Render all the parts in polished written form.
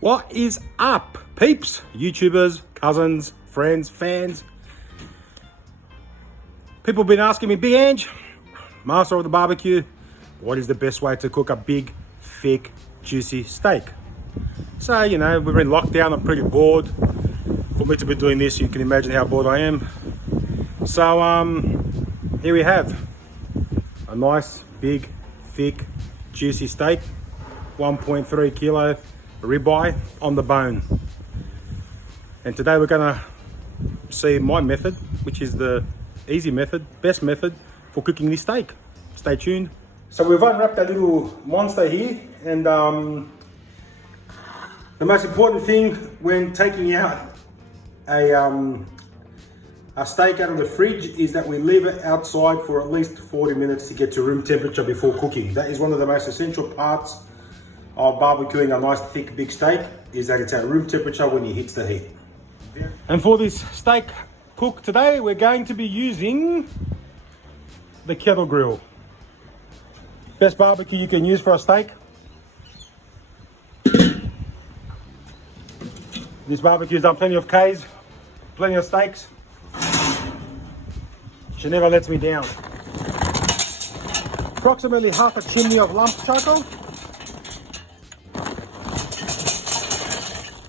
What is up, peeps, YouTubers, cousins, friends, fans? People have been asking me, Big Ange, master of the barbecue, what is the best way to cook a big, thick, juicy steak? So, you know, we're in lockdown, I'm pretty bored. For me to be doing this, you can imagine how bored I am. So, here we have a nice, big, thick, juicy steak, 1.3 kilo ribeye on the bone. And today we're gonna see my method, which is the easy method, best method for cooking this steak. Stay tuned. So we've unwrapped a little monster here, and the most important thing when taking out a steak out of the fridge is that we leave it outside for at least 40 minutes to get to room temperature before cooking. That is one of the most essential parts of barbecuing a nice thick big steak, is that it's at room temperature when it hits the heat. And for this steak cook today, we're going to be using the Kettle grill. Best barbecue you can use for a steak. This barbecue's done plenty of Ks, plenty of steaks. She never lets me down. Approximately half a chimney of lump charcoal.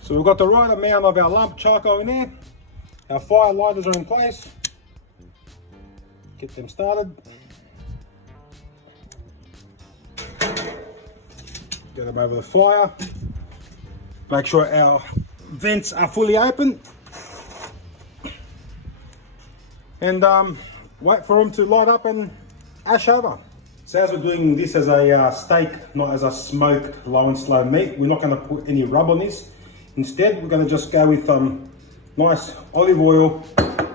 So we've got the right amount of our lump charcoal in there. Our fire lighters are in place. Get them started. Get them over the fire. Make sure our vents are fully open. And wait for them to light up and ash over. So as we're doing this as a steak, not as a smoked low and slow meat, we're not going to put any rub on this. Instead, we're going to just go with nice olive oil and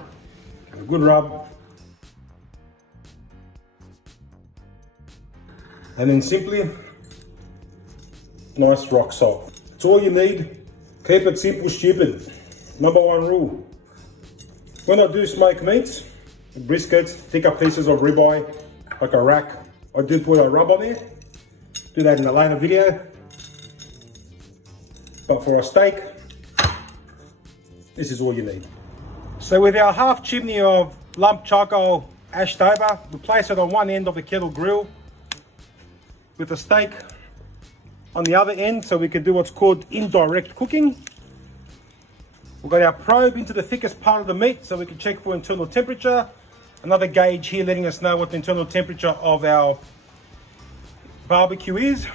a good rub. And then simply, nice rock salt. It's all you need. Keep it simple, stupid. Number one rule. When I do smoke meats, briskets, thicker pieces of ribeye, like a rack, I do put a rub on there. Do that in a later video. But for a steak, this is all you need. So with our half chimney of lump charcoal ashed over, we place it on one end of the Kettle grill with the steak on the other end, so we can do what's called indirect cooking. We've got our probe into the thickest part of the meat so we can check for internal temperature. Another gauge here letting us know what the internal temperature of our barbecue is.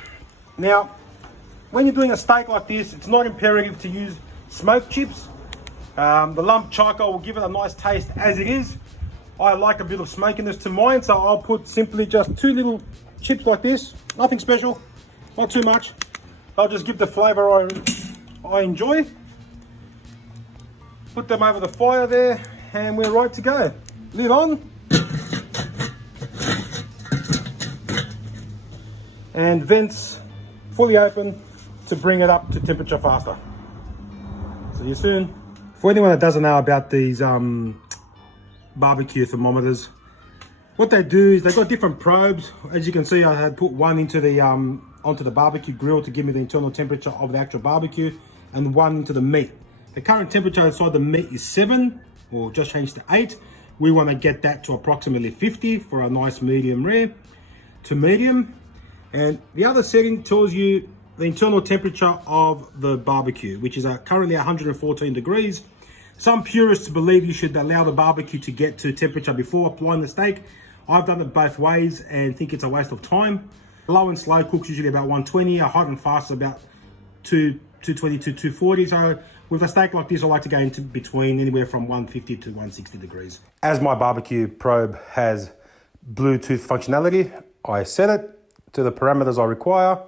Now, when you're doing a steak like this, it's not imperative to use smoked chips. The lump charcoal will give it a nice taste as it is. I like a bit of smokiness to mine, so I'll put simply just 2 little chips like this. Nothing special, not too much. I'll just give the flavor I enjoy. Put them over the fire there, and we're right to go. Lid on. And vents fully open to bring it up to temperature faster. See you soon. For anyone that doesn't know about these barbecue thermometers, what they do is they've got different probes. As you can see, I had put one into the onto the barbecue grill to give me the internal temperature of the actual barbecue, and one into the meat. The current temperature inside the meat is 7, or just changed to 8. We want to get that to approximately 50 for a nice medium rare to medium. And the other setting tells you the internal temperature of the barbecue, which is currently 114 degrees. Some purists believe you should allow the barbecue to get to temperature before applying the steak. I've done it both ways and think it's a waste of time. Low and slow cooks usually about 120, a hot and fast about 220 to 240. So with a steak like this, I like to go into between anywhere from 150 to 160 degrees. As my barbecue probe has Bluetooth functionality, I set it to the parameters I require,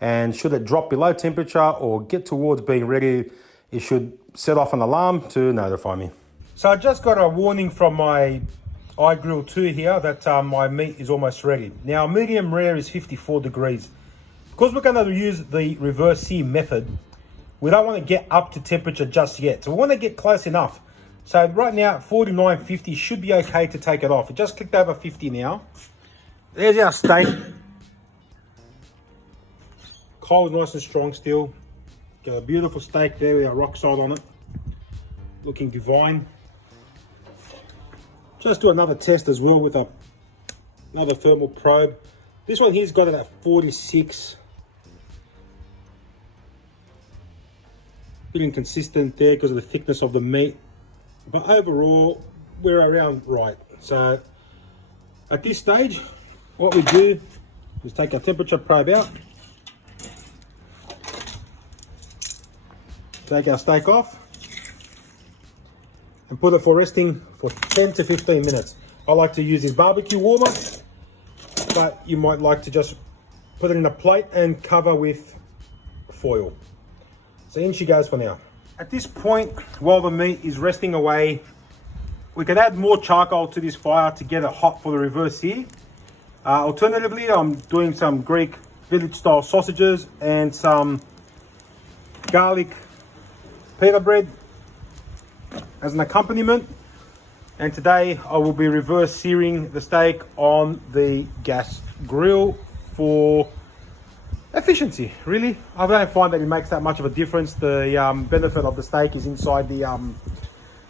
and should it drop below temperature or get towards being ready, it should set off an alarm to notify me. So I just got a warning from my iGrill 2 here that my meat is almost ready. Now medium rare is 54 degrees. Because we're going to use the reverse sear method, we don't want to get up to temperature just yet. So we want to get close enough. So right now 49.50 should be okay to take it off. It just clicked over 50 now. There's our steak. Coal's nice and strong still. Got a beautiful steak there with our rock salt on it. Looking divine. Just do another test as well with another thermal probe. This one here's got it at 46. Bit inconsistent there because of the thickness of the meat. But overall, we're around right. So at this stage, what we do is take our temperature probe out. Take our steak off. And put it for resting for 10 to 15 minutes. I like to use this barbecue warmer, but you might like to just put it in a plate and cover with foil. So in she goes for now. At this point, while the meat is resting away, we can add more charcoal to this fire to get it hot for the reverse sear. Alternatively, I'm doing some Greek village style sausages and some garlic pita bread as an accompaniment. And today I will be reverse searing the steak on the gas grill for efficiency, really. I don't find that it makes that much of a difference. The benefit of the steak is inside the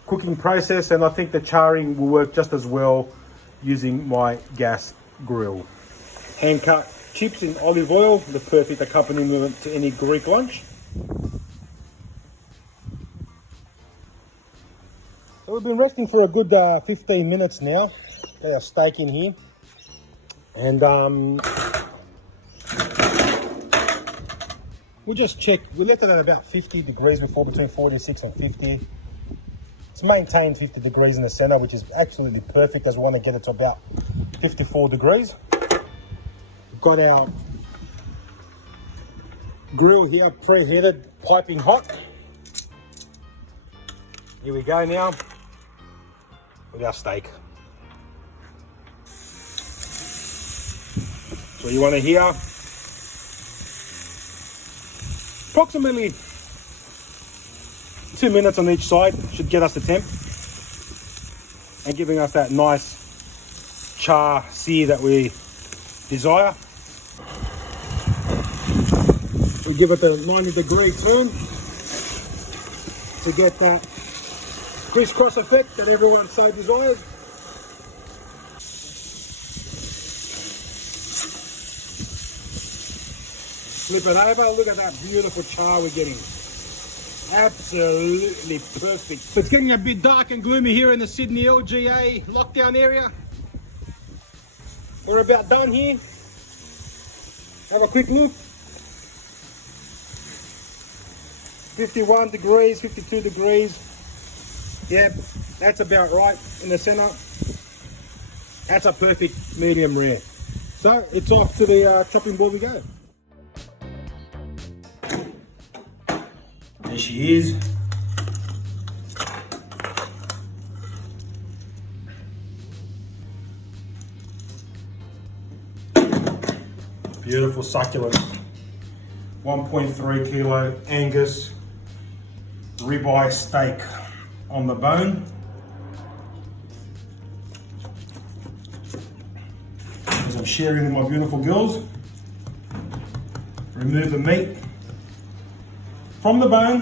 cooking process, and I think the charring will work just as well using my gas grill. Hand cut chips in olive oil, the perfect accompaniment to any Greek lunch. So we've been resting for a good 15 minutes now. Got our steak in here. And we'll just check. We left it at about 50 degrees before, between 46 and 50. It's maintained 50 degrees in the center, which is absolutely perfect as we want to get it to about 54 degrees. We've got our grill here preheated, piping hot. Here we go now with our steak. So you want to hear approximately 2 minutes on each side should get us the temp and giving us that nice char sear that we desire. We give it the 90-degree turn to get that crisscross effect that everyone so desires. Flip it over, look at that beautiful char we're getting. Absolutely perfect. So it's getting a bit dark and gloomy here in the Sydney LGA lockdown area. We're about done here. Have a quick look. 51 degrees, 52 degrees. Yep, that's about right in the center. That's a perfect medium rare. So it's off to the chopping board we go. There she is. Beautiful succulent 1.3 kilo Angus ribeye steak on the bone. As I'm sharing with my beautiful girls, remove the meat from the bone.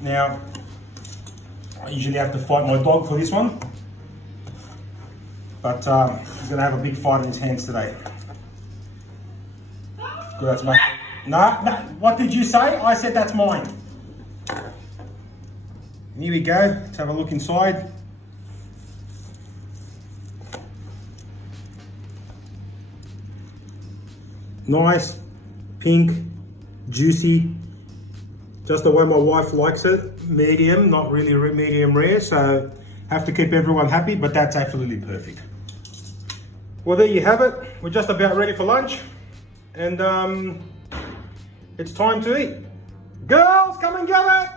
Now, I usually have to fight my dog for this one, but he's gonna have a big fight in his hands today. Good, that's mine. No, what did you say? I said that's mine. And here we go, let's have a look inside. Nice, pink, juicy, just the way my wife likes it. Medium, not really medium rare, so have to keep everyone happy, but that's absolutely perfect. Well, there you have it. We're just about ready for lunch, and it's time to eat. Girls, come and get it!